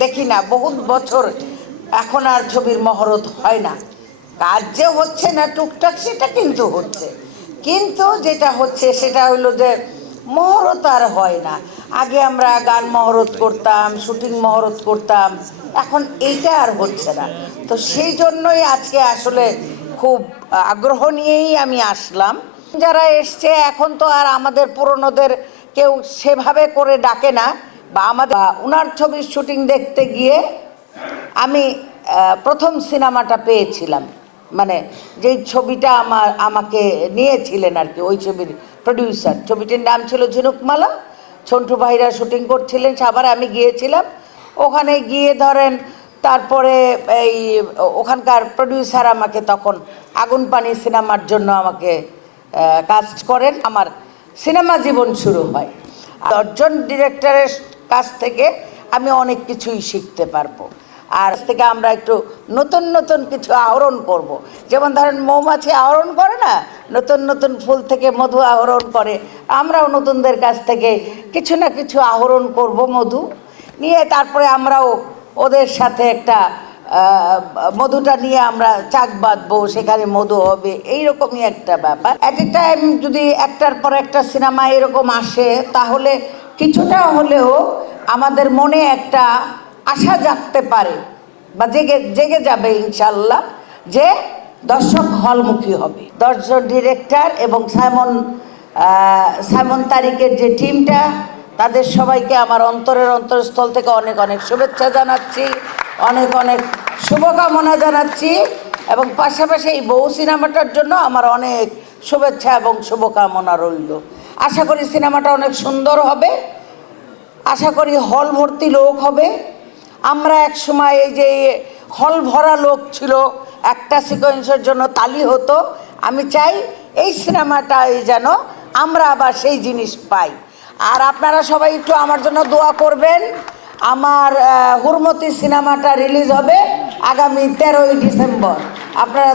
দেখি না, বহুত বছর এখন আর ছবির মহরত হয় না। কাজ যে হচ্ছে না, টুকটাক সেটা কিন্তু হচ্ছে। কিন্তু যেটা হচ্ছে, সেটা হলো যে মহরত আর হয় না। আগে আমরা গান মহরত করতাম, শুটিং মহরত করতাম, এখন এইটা আর হচ্ছে না। তো সেই জন্যই আজকে আসলে খুব আগ্রহ নিয়েই আমি আসলাম। যারা এসছে, এখন তো আর আমাদের পুরনোদের কেউ সেভাবে করে ডাকে না। বা আমাদের উনার ছবির শুটিং দেখতে গিয়ে আমি প্রথম সিনেমাটা পেয়েছিলাম। মানে যেই ছবিটা আমার, আমাকে নিয়েছিলেন আর কি, ওই ছবির প্রডিউসার ছবিটির নাম ছিল ঝিনুকমালা। ছন্টু ভাইরা শুটিং করছিলেন, সাবার আমি গিয়েছিলাম। ওখানে গিয়ে ধরেন, তারপরে এই ওখানকার প্রডিউসার আমাকে তখন আগুন পানি সিনেমার জন্য আমাকে কাস্ট করেন। আমার সিনেমা জীবন শুরু হয়। দশজন ডিরেক্টরের কাছ থেকে আমি অনেক কিছুই শিখতে পারব। আর থেকে আমরা একটু নতুন নতুন কিছু আহরণ করব। যেমন ধরেন মৌমাছি আহরণ করে না, নতুন নতুন ফুল থেকে মধু আহরণ করে। আমরাও নতুনদের কাছ থেকে কিছু না কিছু আহরণ করব মধু। নিয়ে তারপরে আমরাও ওদের সাথে একটা মধুটা নিয়ে আমরা চাক বাঁধবো, সেখানে মধু হবে, এইরকমই একটা ব্যাপার। অ্যাট এ টাইম যদি একটার পর একটা সিনেমা এরকম আসে, তাহলে কিছুটা হলেও আমাদের মনে একটা আশা জাগতে পারে বা জেগে জেগে যাবে ইনশাল্লাহ যে দর্শক হলমুখী হবে। দশজন ডিরেক্টর এবং সাইমন সাইমন তারিকের যে টিমটা তাদের সবাইকে আমার অন্তরের অন্তরস্থল থেকে অনেক অনেক শুভেচ্ছা জানাচ্ছি, অনেক অনেক শুভকামনা জানাচ্ছি এবং পাশাপাশি এই বউ সিনেমাটার জন্য আমার অনেক শুভেচ্ছা এবং শুভকামনা রইল। আশা করি সিনেমাটা অনেক সুন্দর হবে। আশা করি হল ভর্তি লোক হবে। আমরা এক সময় এই যে হল ভরা লোক ছিল, একটা সিকোয়েন্সের জন্য তালি হতো। আমি চাই এই সিনেমাটাই যেন আমরা আবার সেই জিনিস পাই। আর আপনারা সবাই একটু আমার জন্য দোয়া করবেন। আমার হুরমতি সিনেমাটা রিলিজ হবে আগামী তেরোই ডিসেম্বর। আপনারা